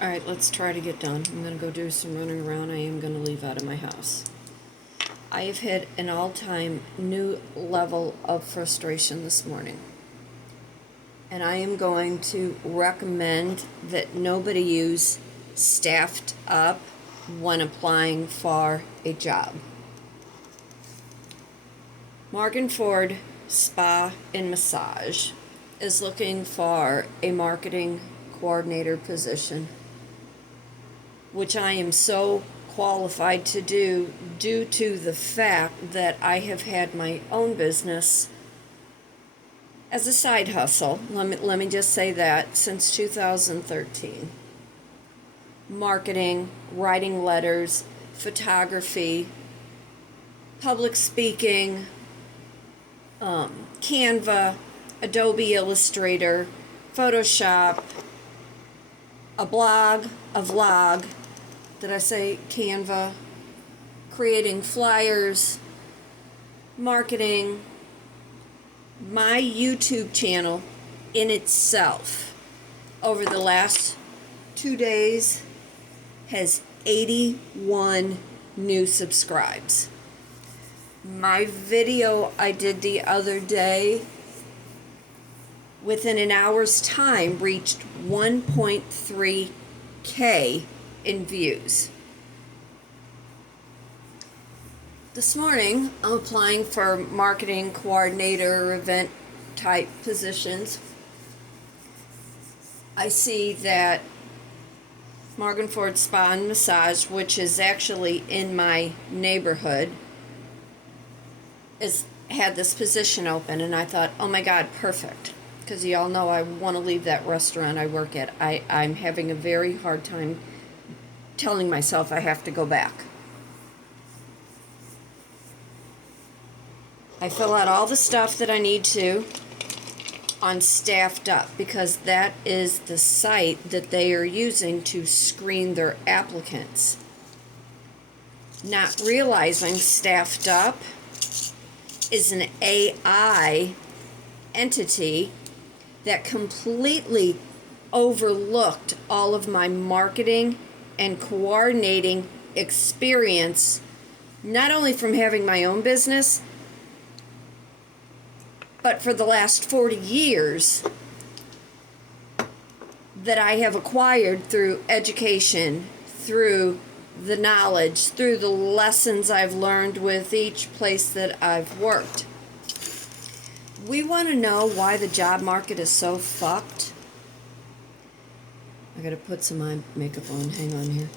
Alright, let's try to get done. I'm going to go do some running around. I am going to leave out of my house. I have hit an all-time new level of frustration this morning. And I am going to recommend that nobody use staffed up when applying for a job. Morgan Ford Spa and Massage is looking for a marketing coordinator position, which I am so qualified to do due to the fact that I have had my own business as a side hustle. Let me just say that since 2013. Marketing, writing letters, photography, public speaking, Canva, Adobe Illustrator, Photoshop, a blog, a vlog, did I say Canva, creating flyers, marketing, my YouTube channel in itself over the last 2 days has 81 new subscribes. My video I did the other day within an hour's time reached 1.3K in views. This morning, I'm applying for marketing coordinator, event type positions. I see that Morgan Ford Spa and Massage, which is actually in my neighborhood, had this position open, and I thought, oh my God, perfect. Because y'all know I want to leave that restaurant I work at. I'm having a very hard time telling myself I have to go back. I fill out all the stuff that I need to on Staffed Up, because that is the site that they are using to screen their applicants. Not realizing Staffed Up is an AI entity that completely overlooked all of my marketing and coordinating experience, not only from having my own business, but for the last 40 years that I have acquired through education, through the knowledge, through the lessons I've learned with each place that I've worked. We want to know why the job market is so fucked. I gotta put some makeup on, hang on here.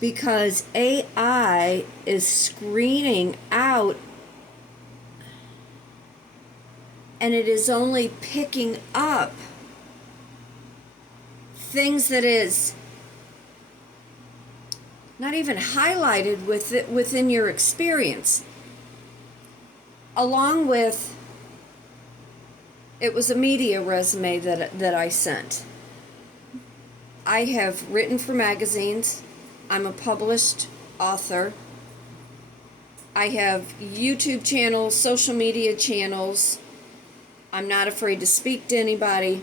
Because AI is screening out, and it is only picking up things that is not even highlighted within your experience. Along with, it was a media resume that I sent. I have written for magazines. I'm a published author. I have YouTube channels, social media channels. I'm not afraid to speak to anybody,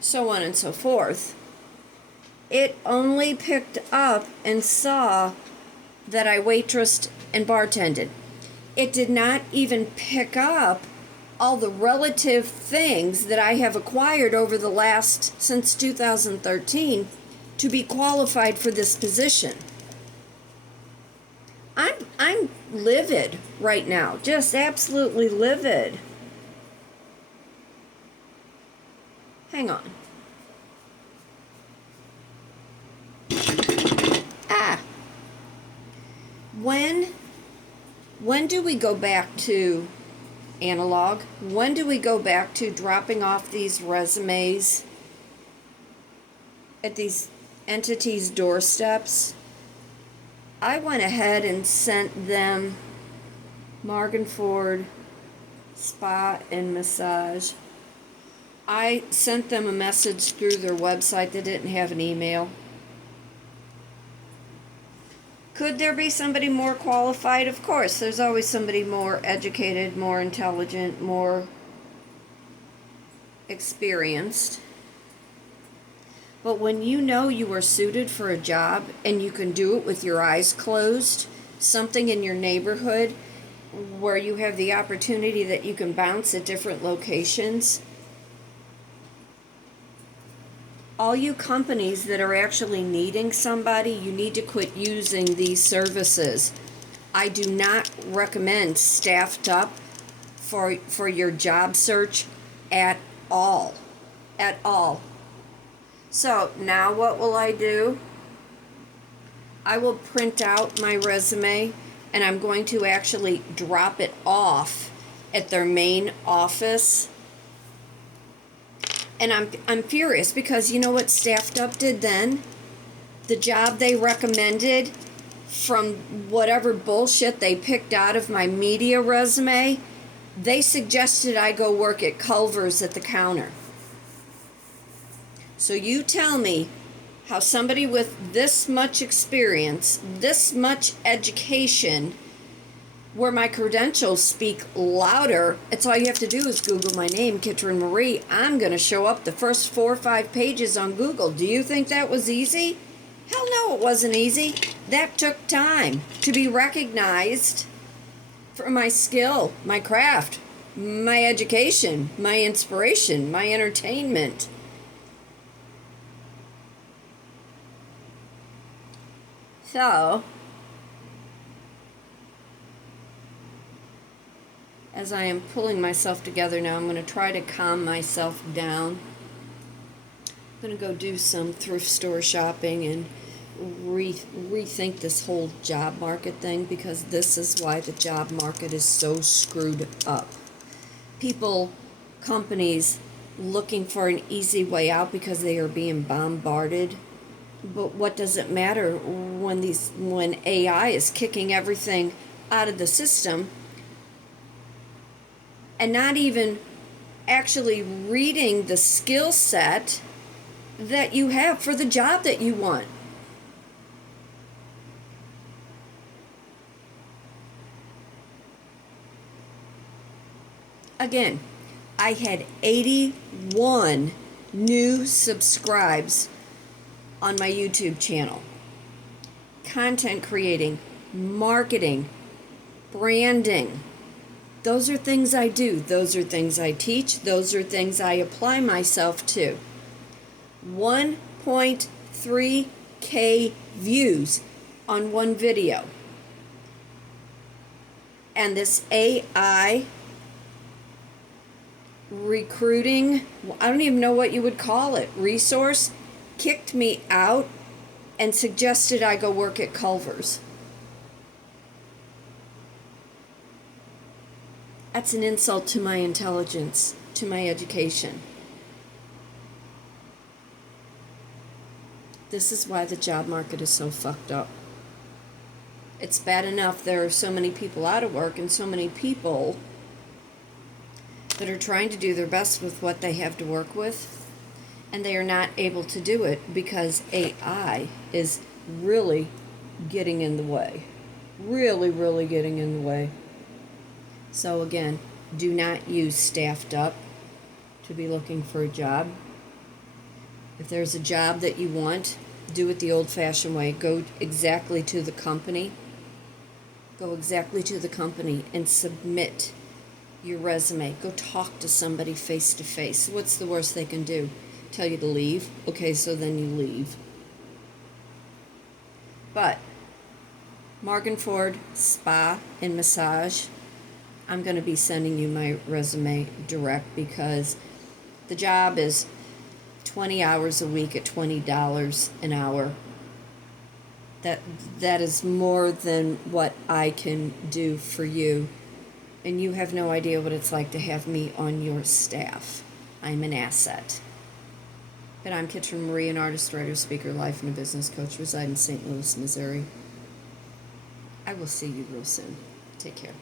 so on and so forth. It only picked up and saw that I waitressed and bartended. It did not even pick up all the relative things that I have acquired over the last, since 2013, to be qualified for this position. I'm livid right now, just absolutely livid. Hang on. When do we go back to analog? When do we go back to dropping off these resumes at these entities' doorsteps? I went ahead and sent them Morgan Ford Spa and Massage. I sent them a message through their website that didn't have an email. Could there be somebody more qualified? Of course, there's always somebody more educated, more intelligent, more experienced. But when you know you are suited for a job and you can do it with your eyes closed, something in your neighborhood where you have the opportunity that you can bounce at different locations, all you companies that are actually needing somebody, you need to quit using these services. I do not recommend staffed up for your job search at all. At all. So now what will I do? I will print out my resume and I'm going to actually drop it off at their main office. And I'm furious because you know what Staffed Up did then? The job they recommended from whatever bullshit they picked out of my media resume, they suggested I go work at Culver's at the counter. So you tell me how somebody with this much experience, this much education, where my credentials speak louder, it's all you have to do is Google my name, Kitryn Marie. I'm going to show up the first 4 or 5 pages on Google. Do you think that was easy? Hell no, it wasn't easy. That took time to be recognized for my skill, my craft, my education, my inspiration, my entertainment. So, as I am pulling myself together now, I'm going to try to calm myself down. I'm going to go do some thrift store shopping and rethink this whole job market thing, because this is why the job market is so screwed up. People, companies looking for an easy way out because they are being bombarded. But what does it matter when AI is kicking everything out of the system and not even actually reading the skill set that you have for the job that you want? Again, I had 81 new subscribes on my YouTube channel. Content creating, marketing, branding. Those are things I do. Those are things I teach. Those are things I apply myself to. 1.3K views on one video. And this AI recruiting, I don't even know what you would call it, resource, kicked me out and suggested I go work at Culver's. That's an insult to my intelligence, to my education. This is why the job market is so fucked up. It's bad enough there are so many people out of work and so many people that are trying to do their best with what they have to work with, and they are not able to do it because AI is really getting in the way. Really, really getting in the way. So again, do not use Staffed Up to be looking for a job. If there's a job that you want, do it the old-fashioned way. Go exactly to the company. Go exactly to the company and submit your resume. Go talk to somebody face to face. What's the worst they can do? Tell you to leave? Okay, so then you leave. But Morgan Ford Spa and Massage, I'm going to be sending you my resume direct, because the job is 20 hours a week at $20 an hour. That is more than what I can do for you. And you have no idea what it's like to have me on your staff. I'm an asset. But I'm Kitryn Marie, an artist, writer, speaker, life and a business coach, reside in St. Louis, Missouri. I will see you real soon. Take care.